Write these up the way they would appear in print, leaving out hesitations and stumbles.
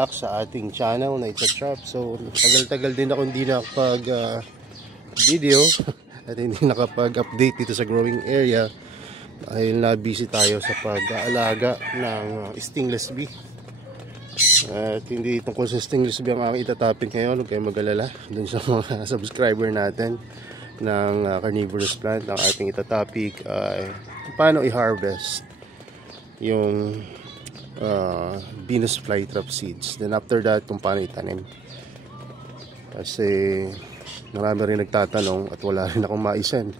back sa ating channel na It's a Trap. So tagal-tagal din ako hindi nakapag video at hindi nakapag-update dito sa growing area dahil na-busy tayo sa pag-aalaga ng stingless bee. At hindi tungkol sa stingless bee ang aking itatopic ngayon, huwag kayong mag-alala dun sa mga subscriber natin ng carnivorous plant. Ang ating itatopic ay paano i-harvest yung Venus flytrap seeds. Then after that, kung paano itanim. Kasi marami rin nagtatanong at wala rin akong maisend.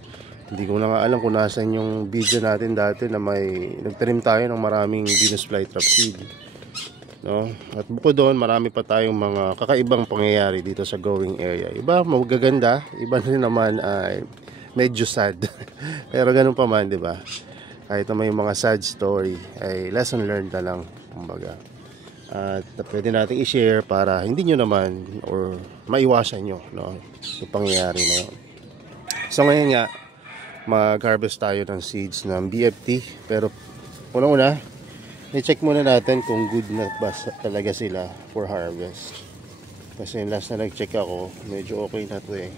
Hindi ko na nga alam kung nasan yung video natin dati na may nagtanim tayo ng maraming Venus flytrap seed, no? At bukod doon, marami pa tayong mga kakaibang pangyayari dito sa growing area. Iba magaganda, iba rin naman ay medyo sad. Pero ganun pa man, di ba? Kahit na may mga sad story, ay lesson learned na lang, kumbaga. At pwede natin i-share para hindi nyo naman or maiwasan nyo, no, yung pangyayari na yun. So ngayon nga, mag-harvest tayo ng seeds ng BFT. Pero unang-una, i-check muna natin kung good na ba talaga sila for harvest. Kasi last na nag-check ako, medyo okay na to eh.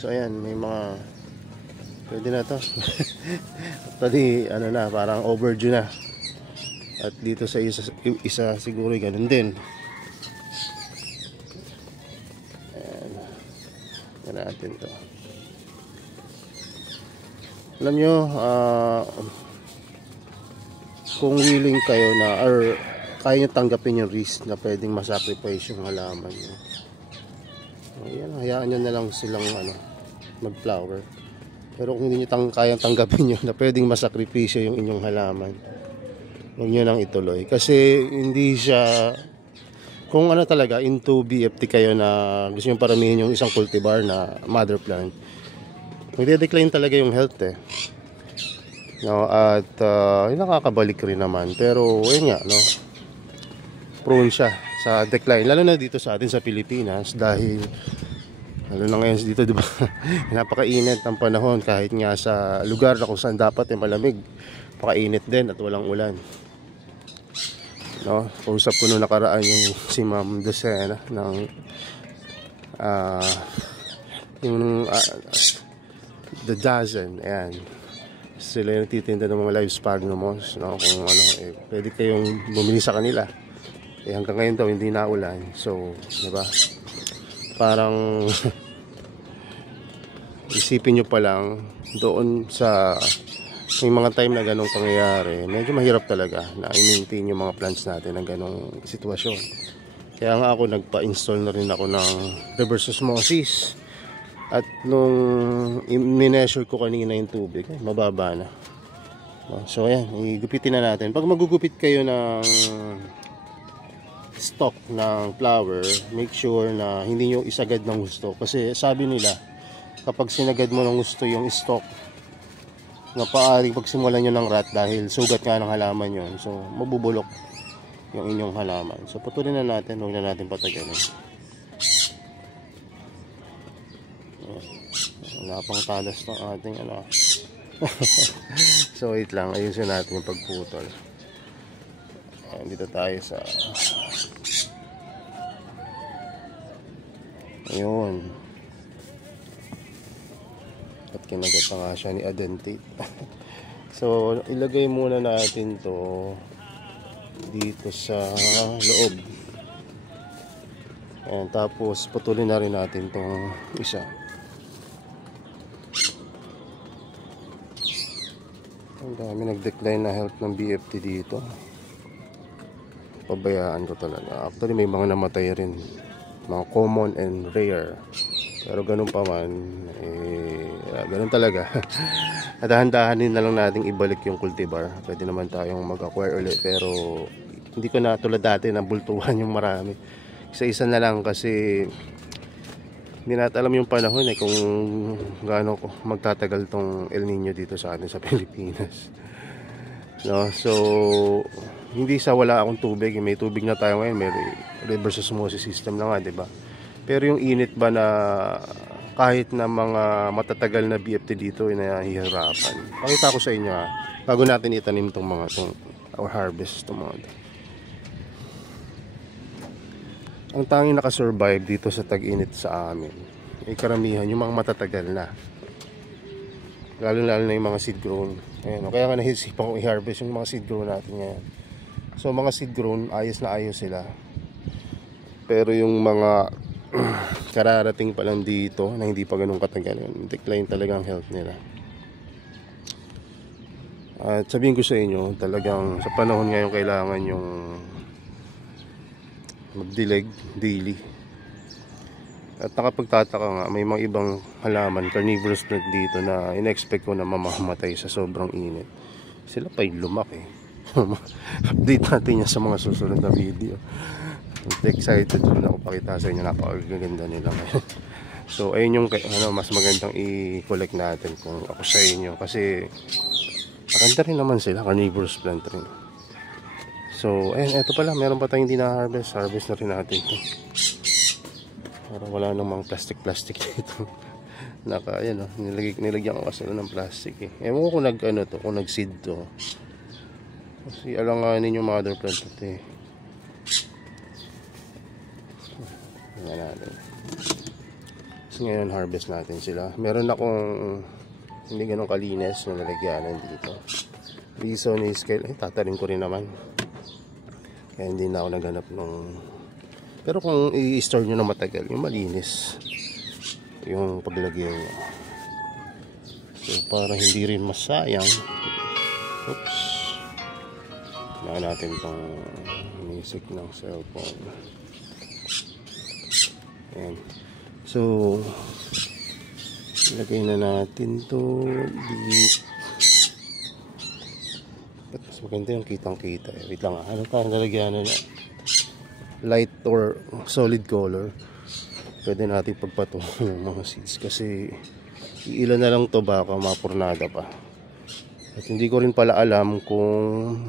So ayan, may mga pwede na to. Actually, ano na, parang overdue na. At dito sa isa siguro ganun din. Ayan. Yan natin to. Alam nyo, kung willing kayo na or kaya nyo tanggapin yung risk na pwedeng masacrifice yung halaman nyo, ayan, hayaan nyo na lang silang mag-flower. Pero kung hindi nyo kayang tanggapin nyo na pwedeng masakripisyo yung inyong halaman, huwag nyo nang ituloy. Kasi hindi siya, kung talaga into BFT kayo na gusto nyo paramihin yung isang cultivar na mother plant, magde-decline talaga yung health eh. No, at nakakabalik rin naman. Pero ayun nga, no, prone siya sa decline, lalo na dito sa atin sa Pilipinas, dahil lalo na ngayon dito, di ba? Napakainit ang panahon, kahit nga sa lugar na kung saan dapat malamig, napakainit din at walang ulan, no. Kausap ko nung nakaraan yung si Ma'am Docena ng The Dozen, ayan. Sila yung titinda ng mga live sphagnums, no? Kung pwede kayong bumili sa kanila. Hanggang ngayon daw hindi na ulan. So, diba? Parang isipin nyo pa lang doon sa may mga time na ganong pangyayari, medyo mahirap talaga na i-maintain yung mga plants natin ng ganong sitwasyon. Kaya nga ako nagpa-install na rin ako ng reverse osmosis. At nung i-measure ko kanina yung tubig, mababa na. So ayan, igupitin na natin. Pag magugupit kayo ng stalk ng flower, make sure na hindi nyo isagad ng gusto. Kasi sabi nila, kapag sinagad mo ng gusto yung stalk, na paaring pagsimulan nyo ng rat dahil sugat nga ng halaman yun. So mabubulok yung inyong halaman. So putulin na natin, huwag na natin patagalan. Wala pang talas ng ating So wait lang, ayusin natin yung pagputol. Dito tayo sa ayun. At kinagat pa nga siya ni Adentate. So ilagay muna natin to dito sa loob. Ayan, tapos putulin na rin natin tong isa. Ang dami nag-decline na health ng BFT dito. Pabayaan ko talaga. Actually may mga namatay rin, mga common and rare. Pero ganun pa man, ganun talaga. Dahan-dahanin na lang nating ibalik yung cultivar. Pwede naman tayong mag-acquire ulit. Pero hindi ko na tulad dati na bultuhan yung marami. Isa-isa na lang kasi hindi natin alam yung panahon kung gaano magtatagal tong El Nino dito sa atin sa Pilipinas, no? So hindi sa wala akong tubig, may tubig na tayo ngayon, may reverse osmosis system na nga, diba? Pero yung init ba na kahit na mga matatagal na BFT dito ay nahihirapan. Pakita ko sa inyo bago natin itanim itong mga or harvest itong mga. Ang tanging nakasurvive dito sa tag-init sa amin ay karamihan yung mga matatagal na, lalo na yung mga seed grown. Ayan, kaya nga nahisipan kong i-harvest yung mga seed grown natin ngayon. So mga seed grown, ayos na ayos sila. Pero yung mga kararating pa lang dito na hindi pa ganun katagal, decline talaga ang health nila. At sabihin ko sa inyo, talagang sa panahon ngayon kailangan yung magdilig daily. At nakapagtataka nga, may mga ibang halaman, carnivorous plant dito na in-expect ko na mamamatay sa sobrang init. Sila pa yung lumaki. Update natin yan sa mga susunod na video. Excited rin ako pakita sa inyo, napakaganda nila ngayon. So ayun yung mas magandang i-collect natin kung ako sa inyo, kasi maganda rin naman sila, carnivorous plant rin. So ayun, eto pala, meron pa tayong hindi na-harvest. Harvest na rin natin ito. Para wala namang plastic dito. Ayan, nilagyan ko kasi ng plastic eh. Ewan ko kung kung nag-seed to. Kasi alanganin yung mother plant ito eh. Tingnan natin. So ngayon harvest natin sila. Meron akong hindi ganun kalinis na nalagyanan dito. Reason is tatarin ko rin naman. Kaya hindi na ako naghanap ng... Pero kung i-store nyo na matagal, yung malinis yung paglagay nyo. So para hindi rin masayang. Oops. Kailangan natin itong music ng cellphone. Ayan. So ilagay na natin to dito. Mas maganda yung kitang-kita eh. Wait lang, ano parang lalagyan na light or solid color. Pwede natin pagpatungan ng mga seeds, kasi iilan na lang to, baka mapurnada pa. At hindi ko rin pala alam kung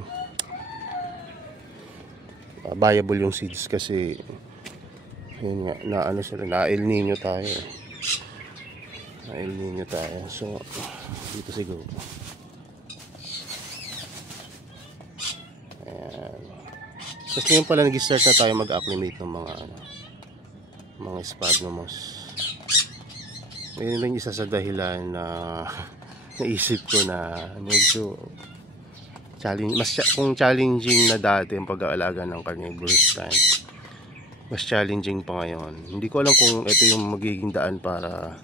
viable yung seeds, kasi yun nga, na El Nino tayo. Na El Nino tayo. So dito siguro. Ayan. Tapos ngayon pala nag-start na tayo mag-acclimate ng mga sphagnums. Ngayon lang isa sa dahilan na naisip ko na medyo kung challenging na dati ang pag-aalaga ng carnivorous plant, mas challenging pa ngayon. Hindi ko alam kung ito yung magiging daan para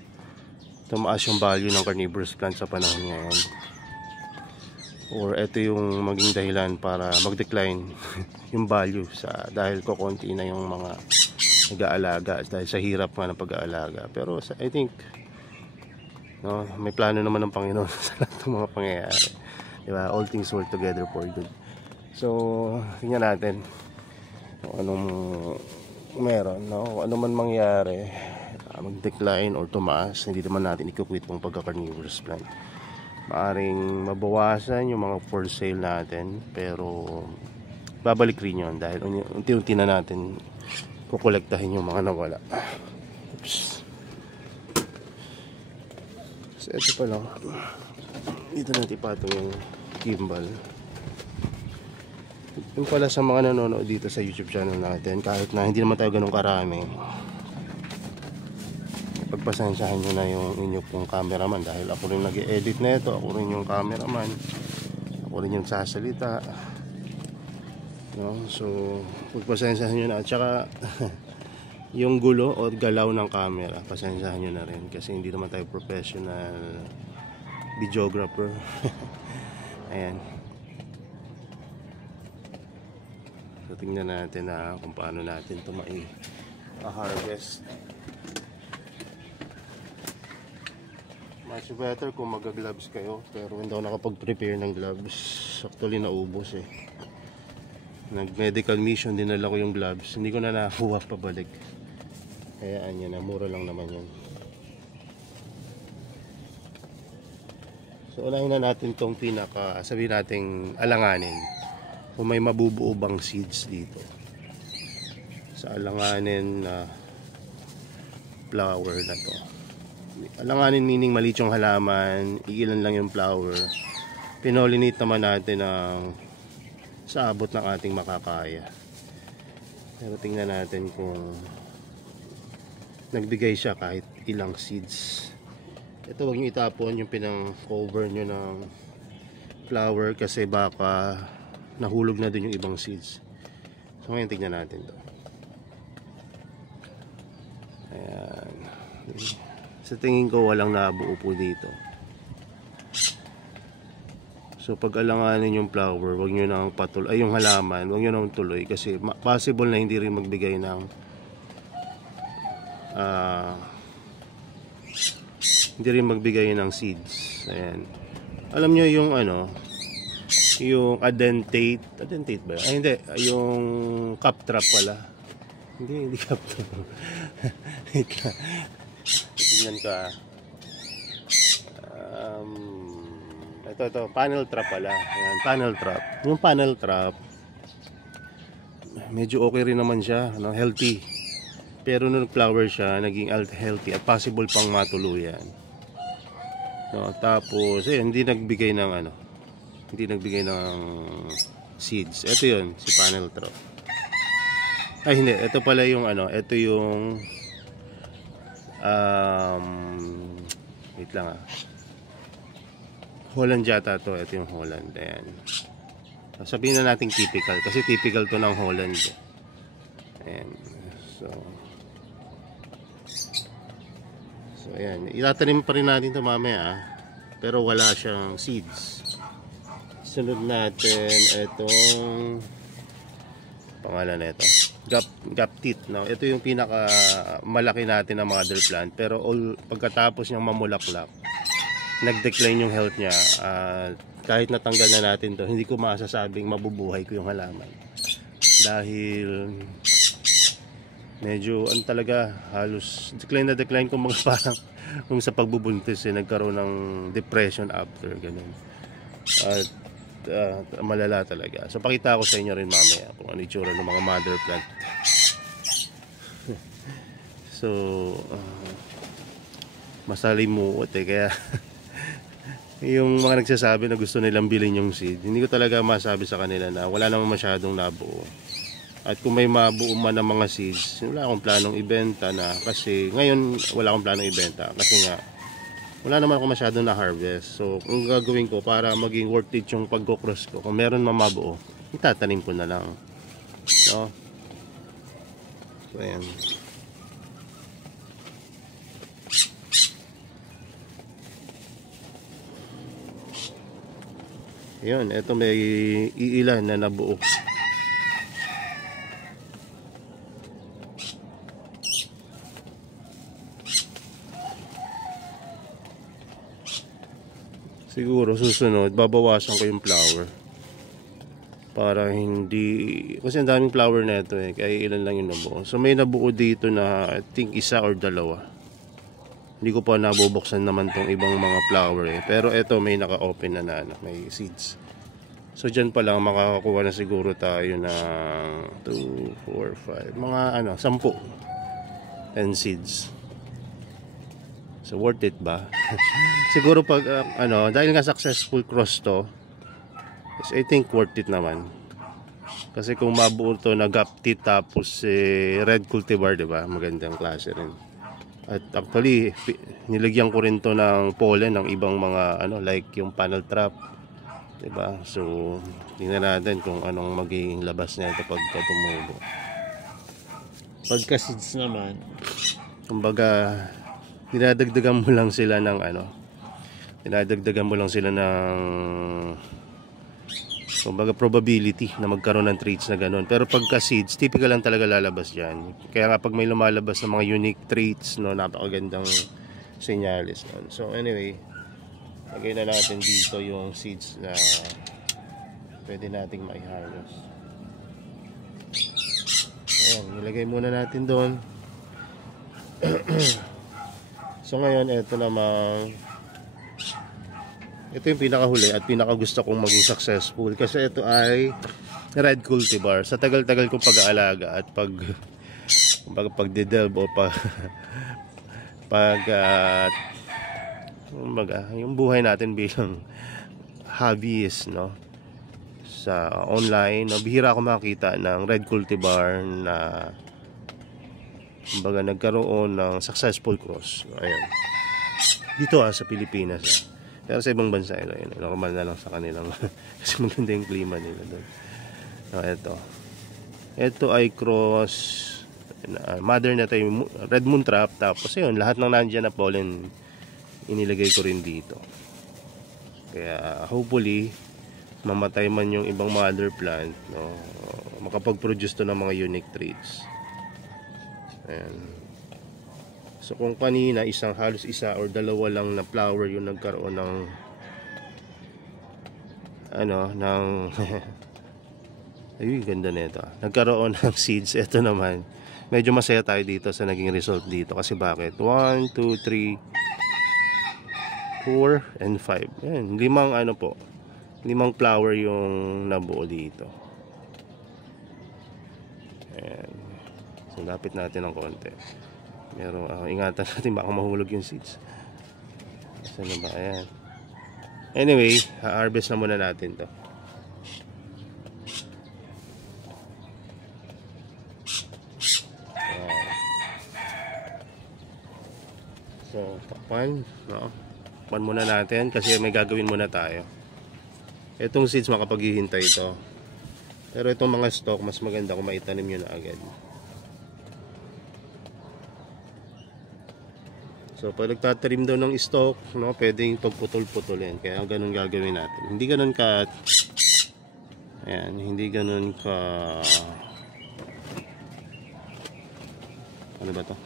tumaas yung value ng carnivorous plant sa panahon ngayon, or ito yung maging dahilan para mag-decline yung value dahil kukunti na yung mga nag-aalaga dahil sa hirap nga ng pag-aalaga. Pero I think may plano naman ng Panginoon sa lahat ng mga pangyayari, diba? All things work together for good. So tingnan natin kung anong meron, kung ano man mangyari, mag-decline or tumaas, hindi naman natin i-quit yung pagka-carnivorous plant. Maaring mabawasan yung mga for sale natin, pero babalik rin yun dahil unti-unti na natin kukolektahin yung mga nawala. Oops. So ito pa lang, dito natin ipatong yung gimbal. Yung pala sa mga nanonood dito sa YouTube channel natin, kahit na hindi naman tayo ganun karami, pagpasensyahan nyo na yung inyo pong cameraman, dahil ako rin nag-edit na ito, ako rin yung cameraman, ako rin yung sasalita, so pagpasensyahan nyo na. At saka yung gulo o galaw ng camera, pasensyahan nyo na rin, kasi hindi naman tayo professional videographer. Ayan. So tingnan natin kung paano natin ito ma-harvest. Much better kung mag-gloves kayo, pero hindi ako nakapag-prepare ng gloves. Actually naubos eh. Nag-medical mission, dinala ko yung gloves, hindi ko na nakuha pabalik. Kaya anya na, mura lang naman yun. So unahin na natin tong sabihin nating alanganin kung may mabubuo bang seeds dito sa alanganin na flower na to. Alanganin meaning maliit yung halaman, iilan lang yung flower. Pinolinate naman natin sa abot ng ating makakaya. Pero tingnan natin kung nagbigay siya kahit ilang seeds. Ito, wag nyo itapon yung pinang cover nyo ng flower kasi baka nahulog na din yung ibang seeds. So ngayon tingnan natin to. Ayan. Sa tingin ko walang nabuo po dito. So pag alanganin yung flower, wag nyo nang patuloy, ay yung halaman, wag nyo nang tuloy kasi possible na hindi rin magbigay ng hindi rin magbigay ng seeds. Ayan. Alam nyo yung ano, yung adentate ba? Ay hindi, yung cup trap pala. Hindi cup trap. Tingnan ka. Ito, panel trap pala. Ayan, panel trap. Yung panel trap, medyo okay rin naman siya, no? Healthy. Pero nung flower siya, naging healthy at possible pang matuluyan. No, tapos hindi nagbigay ng ano, hindi nagbigay ng seeds. Ito 'yun, si panel trap. Ay hindi, ito pala yung ano, ito yung wait lang Holland yata to, ito yung Holland. Ayan. Sabihin na natin typical kasi typical to ng Holland. Ayan. So ayan, itatanim pa rin natin ito mamaya pero wala siyang seeds. Sunod natin itong pangalan nito, gap teeth, no? Ito yung pinaka malaki natin na mother plant pero pagkatapos niyang mamulaklak, nag-decline yung health niya. Kahit natanggal na natin to, hindi ko masasabing mabubuhay ko yung halaman dahil medyo talaga halos decline kung mga parang kung sa pagbubuntis nagkaroon ng depression after ganun at malala talaga. So pakita ko sa inyo rin mamaya kung ano itsura ng mga mother plant. So masalimuot kaya yung mga nagsasabi na gusto nilang bilhin yung seed, hindi ko talaga masabi sa kanila na wala namang masyadong nabuo. At kung may mabuo man ng mga seeds, wala akong planong ibenta na kasi ngayon wala akong planong ibenta kasi nga wala naman ako masyadong na harvest. So ang gagawin ko para maging worth it yung pagko-cross ko, kung meron man mabuo, itatanim ko na lang. No? So ayan. Ayun, eto may iilan na nabuo. Siguro susunod babawasan ko yung flower para hindi, kasi ang daming flower na ito kaya ilan lang yung nabuo. So may nabuo dito na I think isa or dalawa, hindi ko pa nabubuksan naman tong ibang mga flower pero ito may naka-open na may seeds. So dyan pa lang makakakuha na siguro tayo ng 2, 4, 5 mga 10 seeds. So worth it ba? Siguro pag dahil nga successful cross to, I think worth it naman. Kasi kung mabuo to na gap teeth tapos red cultivar, 'di ba? Magandang klase rin. At actually nilagyan ko rin to ng pollen ng ibang mga like yung panel trap, 'di ba? So tingnan natin kung anong magiging labas nito pagka tumubo. Pagka seeds naman, kumbaga dinadagdagan mo lang sila ng kumbaga probability na magkaroon ng traits na ganun. Pero pagka seeds, typical lang talaga lalabas dyan. Kaya nga pag may lumalabas ng mga unique traits, napakagandang senyales. So anyway, lagay na natin dito yung seeds na pwede nating mai-harvest. Ayan, nilagay muna natin doon. So ngayon, ito yung pinakahuli at pinakagusto kong maging successful kasi ito ay red cultivar. Sa tagal-tagal kong pag-aalaga at pagdedelve o yung buhay natin bilang hobbyist, no? sa online. No, bihira ako makita ng red cultivar na kumbaga nagkaroon ng successful cross. Ayan. Dito sa Pilipinas. Pero sa ibang bansa ito, normal na lang sa kanilang kasi maganda yung klima nila doon. Ito ay cross mother na tayo, red moon trap. Tapos yun, lahat ng nandiyan na pollen inilagay ko rin dito. Kaya hopefully mamatay man yung ibang mother plant, no, makapag-produce to ng mga unique traits. Ayan. So kung kanina halos isa or dalawa lang na flower yung nagkaroon ng ayun, ganda nito. Nagkaroon ng seeds. Ito naman, medyo masaya tayo dito sa naging result dito. Kasi bakit? 1, 2, 3, 4, and 5. Ayan, limang flower yung nabuo dito. Ayan. So lapit natin ng konti. Pero ingatan natin baka mahulog yung seeds. Saan na ba? Ayan. Anyway, harvest na muna natin to. So takpan, no? Takpan muna natin kasi may gagawin muna tayo. Itong seeds makapaghihintay ito. Pero itong mga stalk mas maganda kung maitanim nyo na agad. So pag nagtatanim daw ng stalk, no, pwedeng pagputol-putulin. Kaya ganun gagawin natin. Hindi ganun ka hindi ganun ka ano ba to?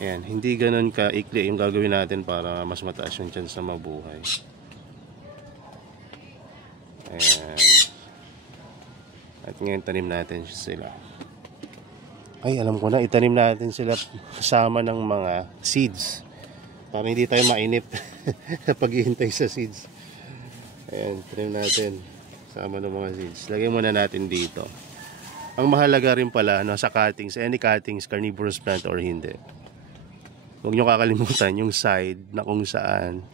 Ayan, hindi ganun ka ikli yung gagawin natin para mas mataas yung chance na mabuhay. Ayan. At ngayon tanim natin sila. Ay, alam ko na, itanim natin sila kasama ng mga seeds para hindi tayo mainip sa paghihintay sa seeds. Ayan, tanim natin kasama ng mga seeds. Lagay muna natin dito. Ang mahalaga rin pala, no, sa cuttings, any cuttings, carnivorous plant or hindi, huwag nyo kakalimutan yung side na kung saan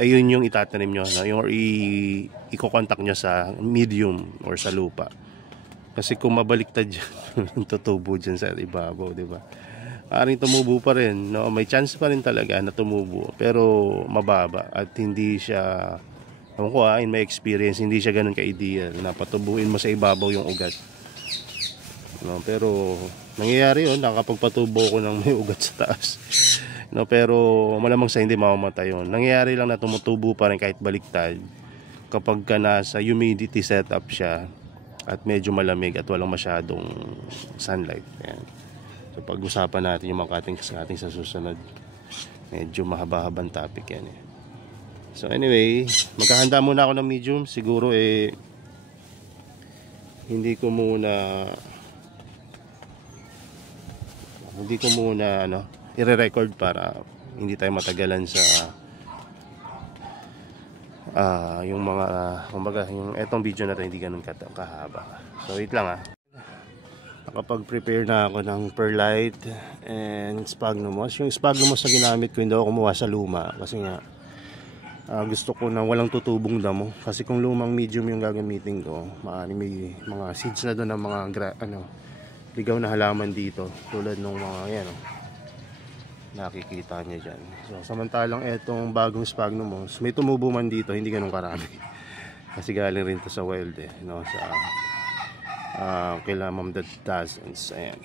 ayun yung itatanim nyo, no? Yung i-contact nyo sa medium or sa lupa. Kasi kung mabaliktad dyan, tutubo dyan sa ibabaw, di ba? Maaaring tumubo pa rin, no? May chance pa rin talaga na tumubo, pero mababa at hindi siya, ewan ko in my experience, hindi siya ganun ka-ideal na patubuin mo sa ibabaw yung ugat. No, pero nangyayari yun, nakapagpatubo ko ng may ugat sa taas. No, pero malamang sa hindi mamamatay yun. Nangyayari lang na tumutubo pa rin kahit baliktad kapag ka nasa humidity setup siya at medyo malamig at walang masyadong sunlight. Ayan. So pag-usapan natin yung mga cuttings natin sa susunod. Medyo mahaba-habang topic yan. So anyway, magkahanda muna ako ng medium. Siguro hindi ko muna i-record para hindi tayo matagalan sa yung mga kumbaga yung etong video na to hindi ganun kahaba. So wait lang nakapag-prepare na ako ng perlite and sphagnum moss. Yung sphagnum moss na ginamit ko hindi ako kumuha sa luma kasi nga gusto ko na walang tutubong damo kasi kung lumang medium yung gagamitin ko, may mga seeds na doon ng mga ligaw na halaman dito tulad ng mga nakikita niya dyan. So samantalang etong bagong sphagnum moss, may tumubo man dito, hindi ganun karami kasi galing rin to sa wild sa kila Ma'am Dozens. Ayan.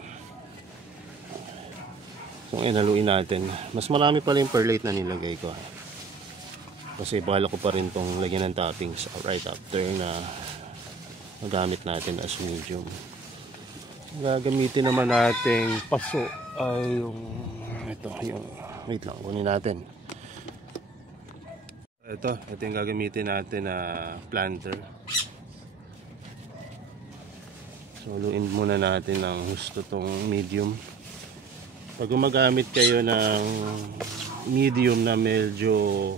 So ngayon haluin natin. Mas marami pala yung perlite na nilagay ko kasi bala ko pa rin tong lagyan ng toppings right after na magamit natin as medium. Gagamitin naman nating paso ay yung wait lang, kunin natin ito yung gagamitin natin na planter. So haluin muna natin ng gusto tong medium. Pag gumagamit kayo ng medium na medyo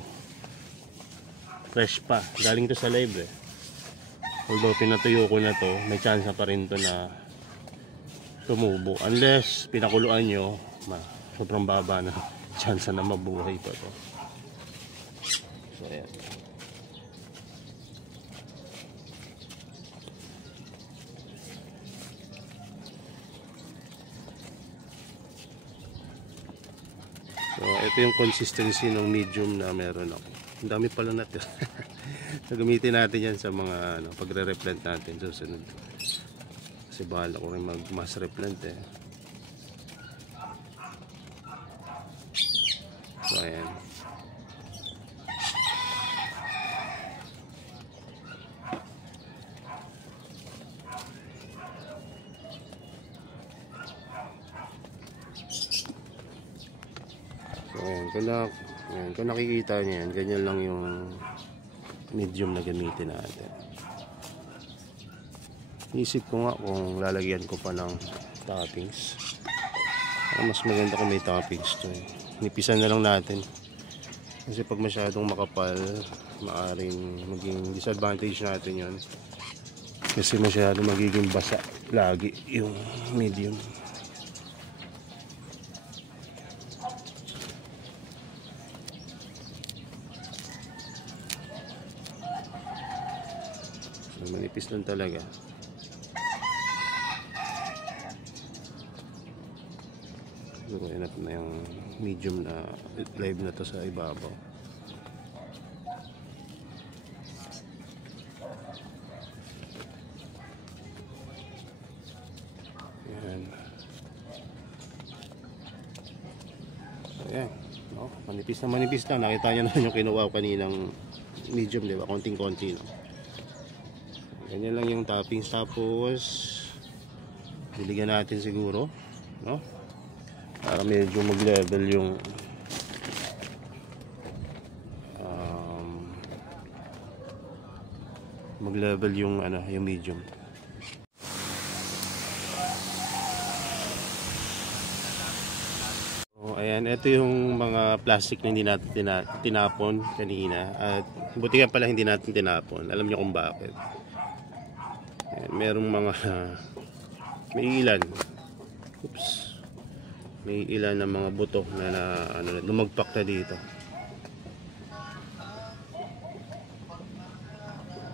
fresh pa, galing to sa live although pinatuyo ko na to, may chance pa rin to na tumubo unless pinakuluan nyo, sobrang baba na chance na mabuhay pa to. So ayan, So ito yung consistency ng medium na meron ako. Ang dami pala natin. Gagamitin natin yan sa mga pagre-replant natin susunod. Kasi bahala ko rin mag-mass replant eh. So ayan. So ayan, kung nakikita niyo yan, ganyan lang yung medium na gamitin natin. Isip ko nga kung lalagyan ko pa ng toppings. Mas maganda kung may toppings to eh. Nipisan na lang natin. Kasi pag masyadong makapal, maaring maging disadvantage natin yon. Kasi masyadong magiging basa lagi yung medium. So, manipis lang talaga. So, enough na yung medium na live na to sa ibabaw. Ayan. So, ayan. No? Manipis na. Nakita nyo na yung kinuha ko kaninang medium, diba? Konting-konti no? Ganyan lang yung toppings. Tapos biligyan natin siguro, no? Para medyo mag-level yung yung medium. So, ayan, ito yung mga plastic na hindi natin tinapon kanina. At buti nga pala hindi natin tinapon. Alam niyo kung bakit. Ayan, merong mga may ilan. Oops. May ilan na mga buto na lumagpak na dito.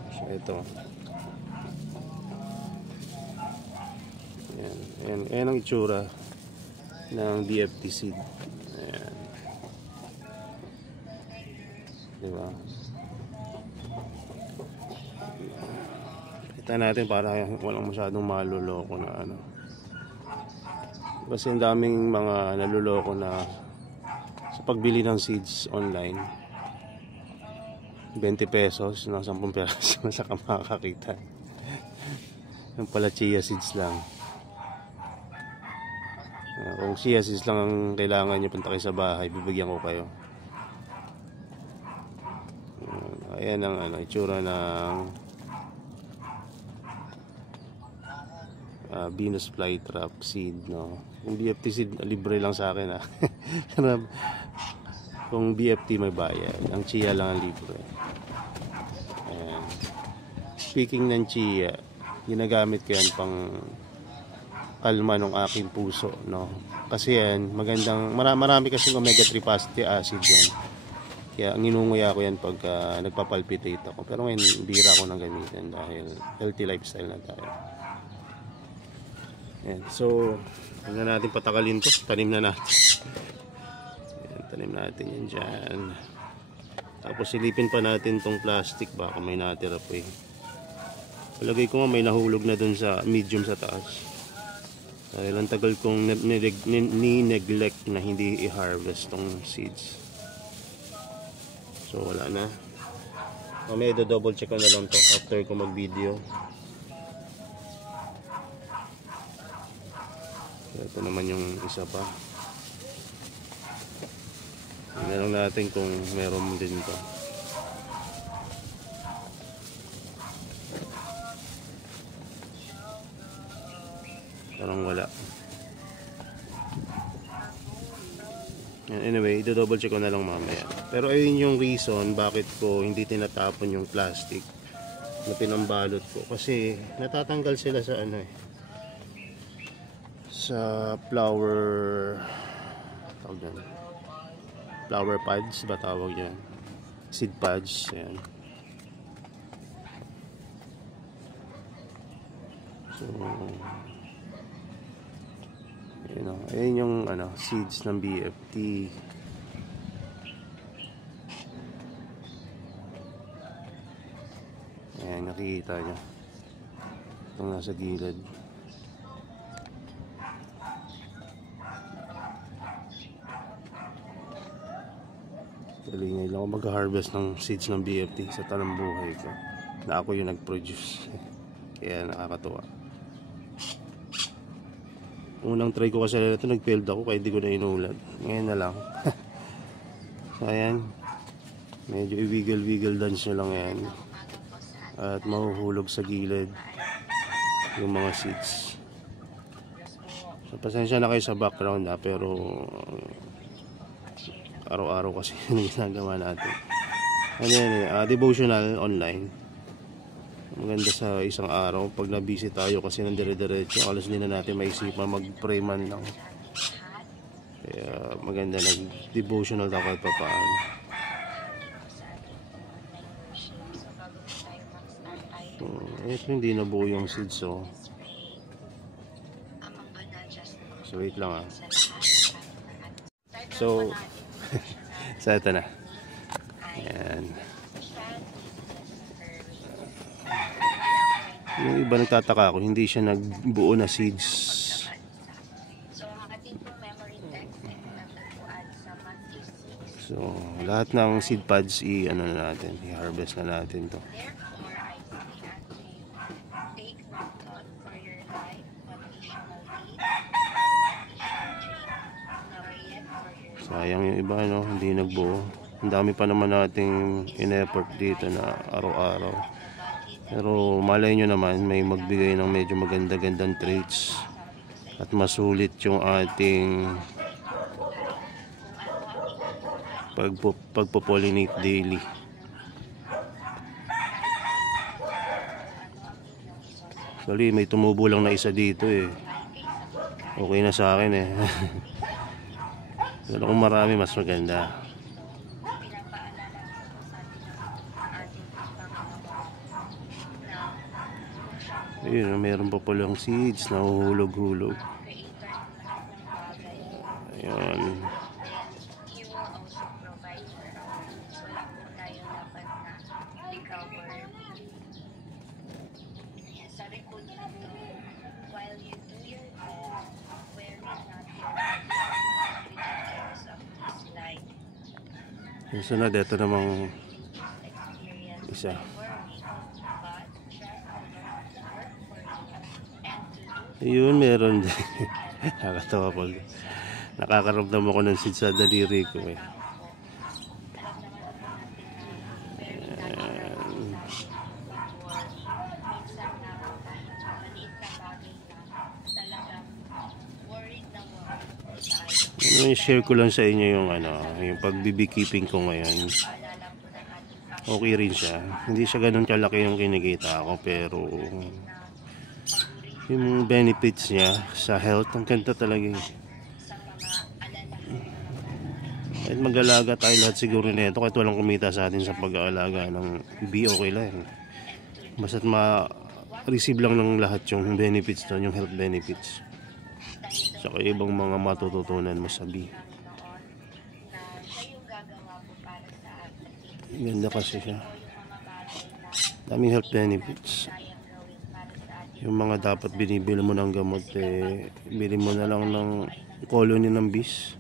So ito. Ayan ang itsura ng DFT seed. Ayan. Diba? Kita natin para walang masyadong maluloko na Kasi ang daming mga naluloko na sa pagbili ng seeds online. 20 pesos, 10 pesos sa makakakita. Yung pala chia seeds lang. Kung chia seeds lang ang kailangan nyo, punta kayo sa bahay, bibigyan ko kayo. Ayan ang itsura ng Venus flytrap seed, no? Kung BFT seed, libre lang sa akin Kung BFT may bayad, ang chia lang ang libre. Ayan. Speaking ng chia, ginagamit ko yan pang kalma ng aking puso, no? Kasi yan, marami kasing omega 3 fatty acid yan. Kaya ang inunguya ko yan pag nagpapalpitate ako. Pero ngayon, bira ko nang gamitin dahil healthy lifestyle na tayo. Ayan, so huwag na natin patakalin to. Tanim na natin. Ayan, tanim natin yan dyan. Tapos silipin pa natin tong plastic. Baka may natira pa eh. Palagay ko nga may nahulog na dun sa medium sa taas. Dahil ang tagal kong ni-neglect na hindi i-harvest tong seeds. So wala na. Mamaya double check ko na lang to after ko mag-video. Ito naman yung isa pa. Tingnan lang natin kung meron din to. Parang wala. Anyway, double check ko na lang mamaya. Pero ayun yung reason bakit ko hindi tinatapon yung plastic na pinambalot ko. Kasi natatanggal sila sa sa flower pods ba tawag yan, seed pods. Ayan. So ayun yung seeds ng BFT. nakikita nyo. Itong nasa gilid. Ngayon lang ako mag-harvest ng seeds ng BFT sa talang buhay ko na ako yung nag-produce. Kaya nakakatuwa. Unang try ko kasi ito, nag-failed ako kaya di ko na inulat. Ngayon na lang. So ayan, medyo i-wiggle-wiggle dance nyo lang yan. At mahuhulog sa gilid yung mga seeds. So pasensya na kayo sa background pero araw-araw kasi yung ginagawa natin. Ano yan devotional online. Maganda sa isang araw pag na-busy tayo kasi nang dire-diretso, alas din na natin maisipan mag-pray man lang. Kaya maganda nag-devotional daw kahit papaano. Ito hindi nabuo yung seeds so wait lang So ito na. Ayan. Yung iba nagtataka ako, hindi siya nagbuo na seeds. So, lahat ng seed pods i-ano na natin, i-harvest na natin to. Sayang yung iba, no? Hindi nagbuo. Ang dami pa naman nating in-effort dito na araw-araw. Pero malay nyo naman, may magbigay ng medyo maganda-gandang traits at masulit yung ating pagpo-pollinate daily. Actually, may tumubo lang na isa dito eh. Okay na sa akin eh. Pero kung marami, mas maganda. Ayun, meron pa palang seeds na uhulog-hulog. Ayun. Yung sunod, ito namang isa. Ayun, meron din. Nakakatawa pag nakakaramdam ako ng seeds sa daliri ko eh. I-share ko lang sa inyo yung yung pag-beekeeping ko ngayon. Okay rin siya. Hindi siya ganun kalaki yung kinikita ako pero yung benefits niya sa health, ang ganda talaga eh. Kahit mag-alaga tayo lahat siguro nito, kahit walang kumita sa atin sa pag-aalaga ng bee, okay lang. Basta't ma-receive lang ng lahat yung benefits doon, yung health benefits. Saka ibang mga matututunan mo sa bee. Ganda kasi siya. Daming health benefits. Yung mga dapat binibili mo ng gamot bili mo na lang ng colony ng bees.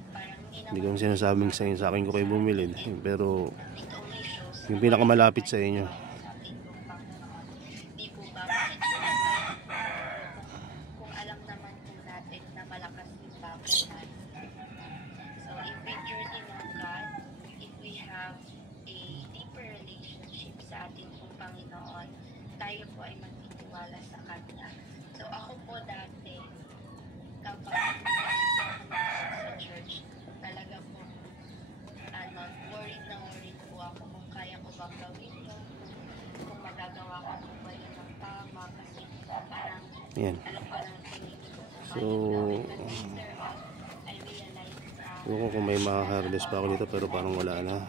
Hindi ko sinasabing sa akin ko kayo bumili pero yung pinakamalapit sa inyo. Kung alam naman po natin na malakas yung bakunan. So if we journey ng God, if we have a deeper relationship sa ating pong Panginoon, tayo po ay magtitiwala sa Kanya. So ako po dati, kapag sa church, talaga po worried po ako kung kaya ko bang gawin yun, kung magagawa ko po ba yun ng tama, kasi parang Yan. alam ko lang So ewan ko kung may makaharvest pa ako dito pero parang wala na.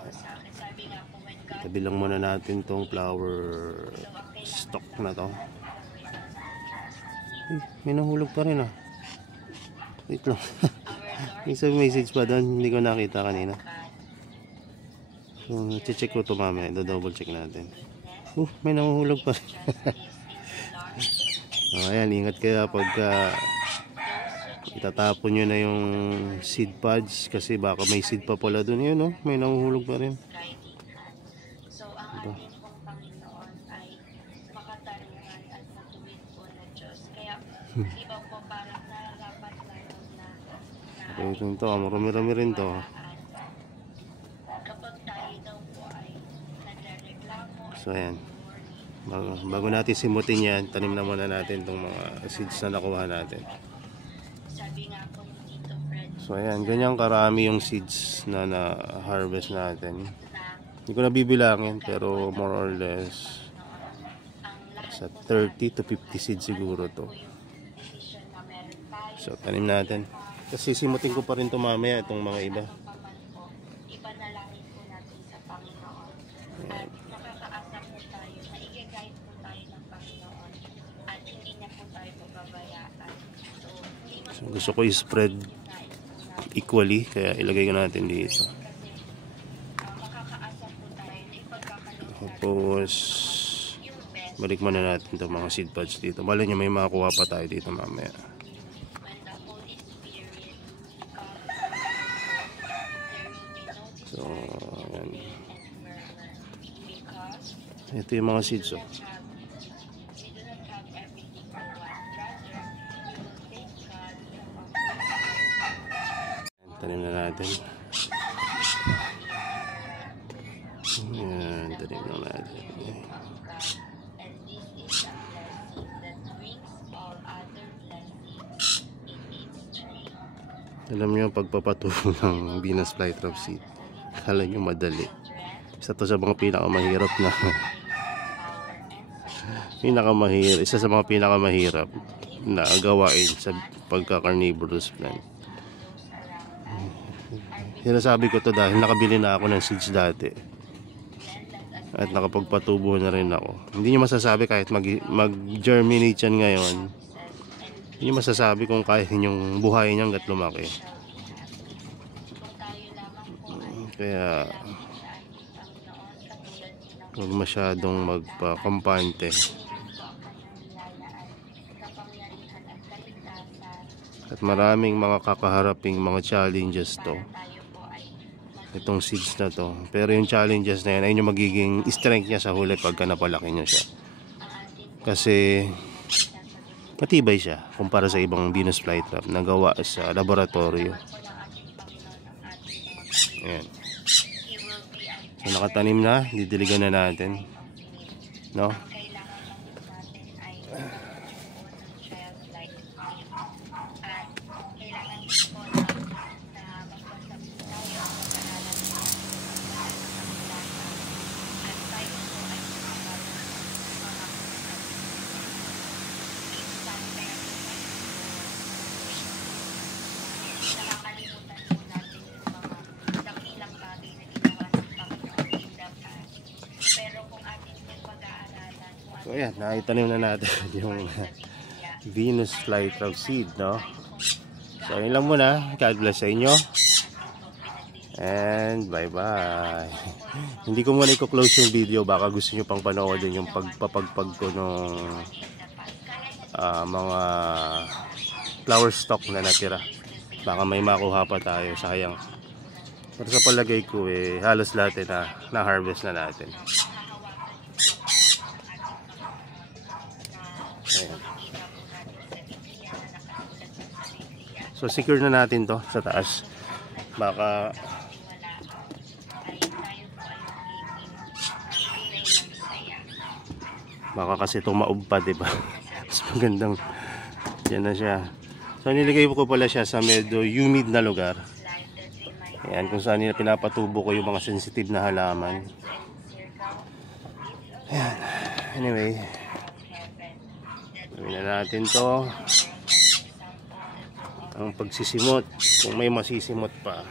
Tabi lang muna natin tong flower stock na to. May nahulog pa rin wait lang. Isang message pa doon, hindi ko nakita kanina. So check ko ito mamaya, double check natin. May nanguhulog pa rin. Ayan, ingat kayo pagka itatapon nyo na yung seed pods kasi baka may seed pa pala dun. Yun, may nanguhulog pa rin. So, ang ating pong Panginoon ay makatarungan at matuwid po na Diyos. Kaya, iba po parang nararapat lang na Ito, marami-rami rin to. kapag tayo daw po ay nagreklamo. So, ayan. Bago natin simutin yan, tanim na muna natin itong mga seeds na nakuha natin. Sabi nga po ni Tito Fred So ayan, ganyan karami yung seeds na na-harvest natin. na Hindi ko nabibilangin pero more or less sa 30 to 50 seeds siguro to. decision na meron tayo. So tanim natin. Kasi simutin ko pa rin ito mamaya itong mga iba. Paman po, ipanalangin po natin sa Panginoon. At makakaasa po tayo na i-guide po tayo ng Panginoon. At hindi niya po tayo pababayaan. So, hindi man So gusto ko i-spread equally kaya ilagay ko natin dito. makakaasa po tayo na ipagkakaloon Tapos yung best balik muna natin itong mga seed pods dito. Malay nyo may makuha pa tayo dito mamaya. when the Holy Spirit comes. There will be no So ayan. and murmur. Because Ito yung mga seeds. we do not have everything we want. Rather, we will thank God for Tanim na natin. Ayan, tanim na natin. and this is a blessing that brings all other blessings in its train. Alam nyo, pagpapatubo ng Venus flytrap seed, akala nyo madali. Isa to sa mga pinakamahirap na isa sa mga pinakamahirap na gawain sa pagka-carnivorous plant. Sinasabi ko to dahil nakabili na ako ng seeds dati at nakapagpatubo na rin ako. Hindi nyo masasabi kahit mag-germinate yan ngayon, hindi nyo masasabi kung kaya ninyong buhayin yan hanggat lumaki. Kaya huwag masyadong magpa-kampante at maraming mga kakaharaping mga challenges to, itong seeds na to. Pero yung challenges na yan ay yung magiging strength niya sa huli pagka napalaki nyo siya, kasi matibay siya kumpara sa ibang Venus flytrap na gawa sa laboratorio. Ayan. So nakatanim na, didiligan na natin, no? So ayan, naitanim na natin yung Venus flytrap seed, no? So yun lang muna. God bless sa inyo. And bye bye. Hindi ko muna i-close yung video, baka gusto nyo pang panoodin yung pagpapagpag ko nung mga flower stock na natira. Baka may makuha pa tayo, sayang. Pero sa palagay ko halos lahat na-harvest na natin. Ayan. So secure na natin to sa taas. Baka kasi tumaob pa, diba? Mas magandang yan na siya. So nilagay ko pala siya sa medyo humid na lugar. Ayan, kung saan pinapatubo ko yung mga sensitive na halaman. Ayan. Anyway, gawin na natin to ang pagsisimot, kung may masisimot pa.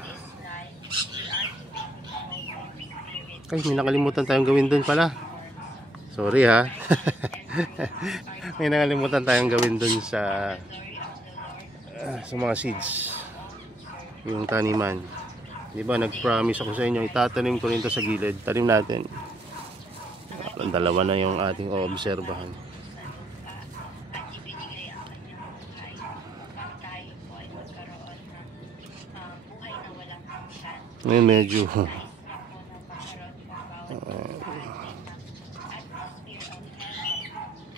Ay, may nakalimutan tayong gawin dun pala. Sorry ha. May nakalimutan tayong gawin dun sa mga seeds, yung taniman. Diba nag-promise ako sa inyo itatanim ko rin to sa gilid. Tanim natin. Dalawa na yung ating oobserbahan. At ibinigay ang kanyang buhay para tayo po ay magkaroon ng buhay na walang hanggan. Ngayon medyo Nais niya po na magkaroon po bawat atmosphere of heaven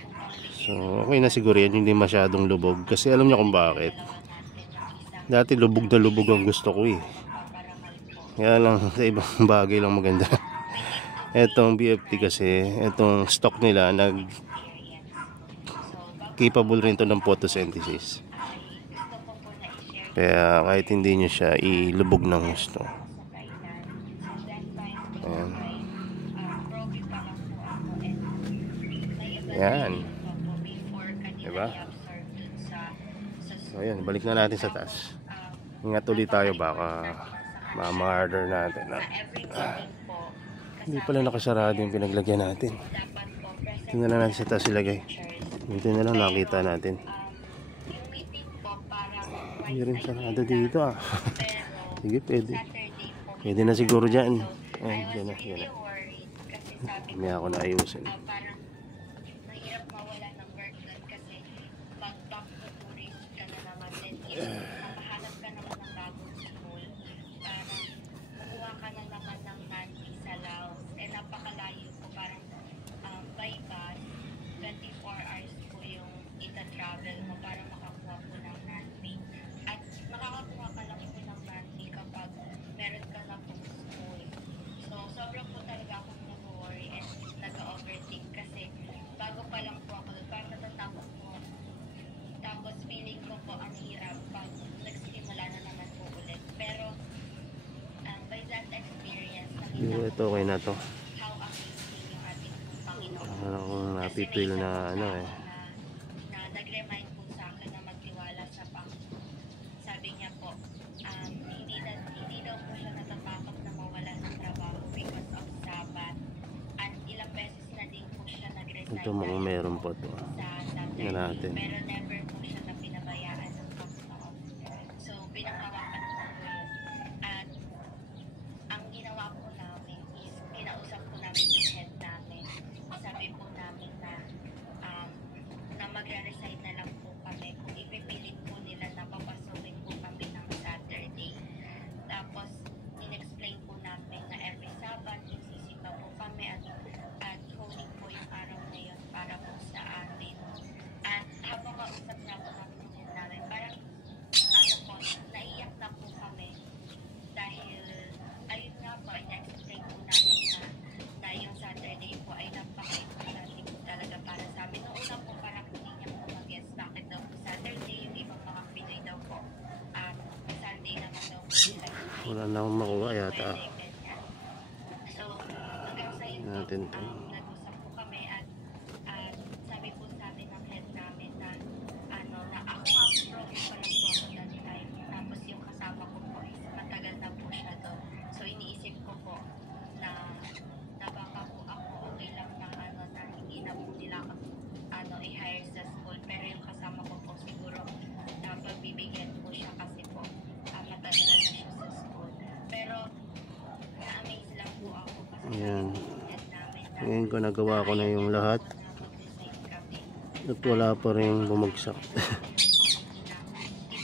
upang so okay na siguro yan, hindi masyadong lubog kasi alam niya kung bakit. Dati lubog na lubog ang gusto ko eh. Kaya lang sa ibang bagay lang maganda. Etong BFT kasi, etong stock nila capable rin to ng photosynthesis. Kaya kahit hindi nyo siya ilubog ng gusto. Ayan. Ayan. Diba? So ayan, balik na natin sa taas. Ingat ulit tayo, baka ma-murder natin. Hindi pala nakasarado yung pinaglagyan natin. Tingnan na natin sa taas ilagay. Dito na lang nakita natin. Hindi rin sarado dito ah. Sige, pwede. Pwede na siguro dyan. Ayan, dyan na. May ako na ayusin. Mahirap mawala ng work doon kasi back to tourist ka na naman din. Mapahanap ka naman ng bagong school para makuha ka na naman ng nanti sa Laos. Eh napakalayo po, parang by bus 24 hours po yung ita-travel mo para makakuha po ng nanti. At makakakuha ka lang po ng nanti kapag meron ka na po school. So sobrang po talaga akong nag-worry and nag-overthink kasi bago pa lang po ako doon, parang natatapos po. Tapos feeling ko po ang hirap pag nagsimula na naman po ulit. Pero by that experience, nakita Ito okay na to. how amazing yung ating Panginoon. Ano kung napipil na ano eh. Na nag-remind po sa akin na magtiwala sa Panginoon. Sabi niya po, hindi daw po siya natatakot na mawala ng trabaho because of Sabbath. At ilang beses na din po siya nag-resign Ito mukhang meron po to. sa Sabbath. Tingnan natin. Pero never po siya na pinabayaan ng Panginoon. So, pinanghawakan po po yun. At ang ginawa po namin is, kinausap po namin yung head namin. Sabi po namin na magre-resign na lang po kami kung ipipilit po nila na papasukin po kami ng Saturday. Tapos, in-explain po namin na every Sabbath, insisita po kami at holy po yung araw na yun para po sa atin. At habang kausap na po namin yung head namin, parang naiyak na po kami dahil ayun nga po, ina-explain po namin na yung Saturday po ay napaka-importante po talaga para sa amin. Noong una po parang hindi niya po mag-guess bakit daw po Saturday, yung ibang mga Pinoy daw po Sunday naman daw po sila. Wala na akong makuha yata. So, hanggang sa yun Natin po, to. nag-usap po kami at sabi po sa amin ng head namin na ako broken pa lang po ako that time. Tapos yung kasama ko po is matagal na po siya doon. So, iniisip ko po na baka po ako okay lang na na hindi na po nila ako i-hire sa school. Pero yung kasama ko po siguro pagbibigyan po siya kasi po matagal na siya sa school. Pero na-amaze lang po ako kasi Ayan. head namin na Ngayon ko nagawa ko na yung lahat. mag-resign kami. At wala pa rin bumagsak. If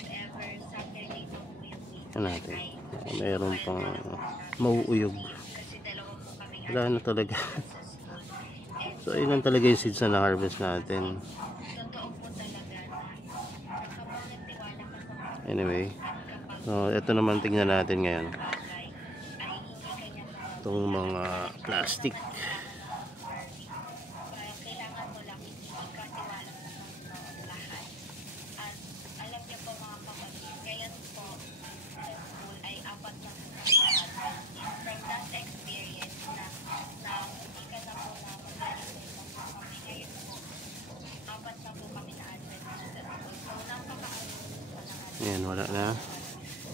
ever Saturday pa po yung meeting Ano natin? ay Mayroon pang mauuyog. kasi dalawa po kami Wala na talaga. sa school. And So ayun lang talaga yung seeds na na-harvest natin. totoo po talaga na kapag nagtiwala ka sa Panginoon Anyway. at kapag So ito naman tingnan natin ngayon. bagay ay hindi ka niya Itong mga plastic. kailangan mo lang ipagkatiwala sa Panginoon lahat. At alam niyo po mga kapatid, ngayon po sa school ay 4 na po kami Adventist. From that experience na hindi ka na po na mag-resign na po kami. Ngayon po, 4 na po kami na Adventist sa school. So, napaka-ano po ng Ayan, wala na.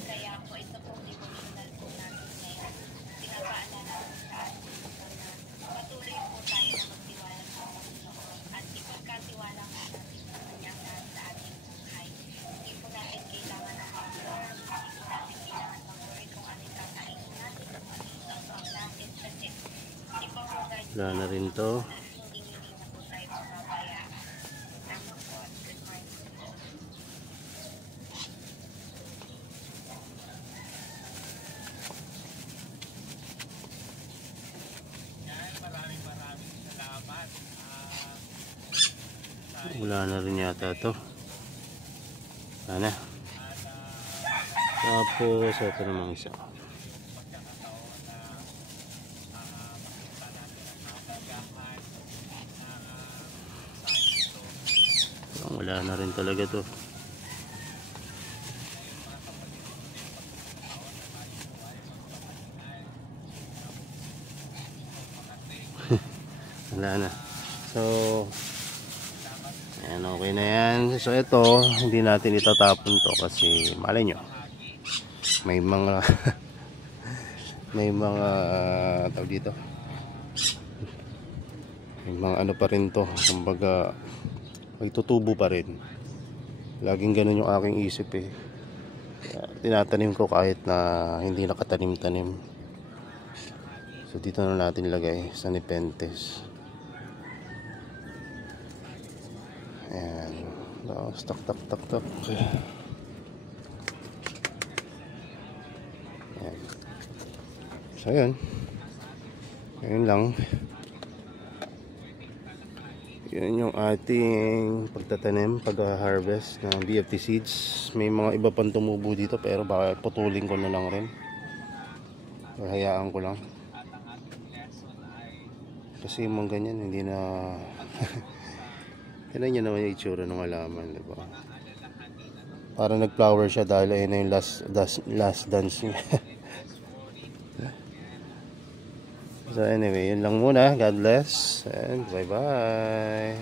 kaya po ito pong devotional po natin ngayon. Pinapaalala po sa atin po na patuloy po tayo na magtiwala sa Panginoon at ipagkatiwala po natin sa Kanya lahat sa ating buhay. Hindi po natin kailangan ng mag-work, hindi po natin kailangan mag-worry kung ano yung kakainin natin, kung ano yung sasawag natin kasi hindi po po guys Wala na rin to. Hindi na po tayo mababayaan. Tama po. Good morning. Wala na rin yata to. Wala na. Tapos ito namang isa. Wala na rin talaga to. Wala na. So ayan, okay na yan. So ito, hindi natin itatapon to kasi malay nyo, may mga may mga tawag dito, may mga ano pa rin to, kumbaga may tutubo pa rin. Laging ganun yung aking isip eh. Kaya tinatanim ko kahit na hindi nakatanim-tanim. So dito na natin lagay sa Nepenthes. Ayan. Tapos tak. Ayan. So ayan. Ayan lang. Yun yung ating pagtatanim, pag-harvest ng BFT seeds. May mga iba pang tumubo dito pero baka putulin ko na lang rin. O hayaan ko lang. Kasi yung mga ganyan hindi na tignan nyo naman yung itsura ng halaman, diba? Para nag-flower siya dahil ayun na yung last dance niya. So anyway, yun lang muna. God bless and bye bye.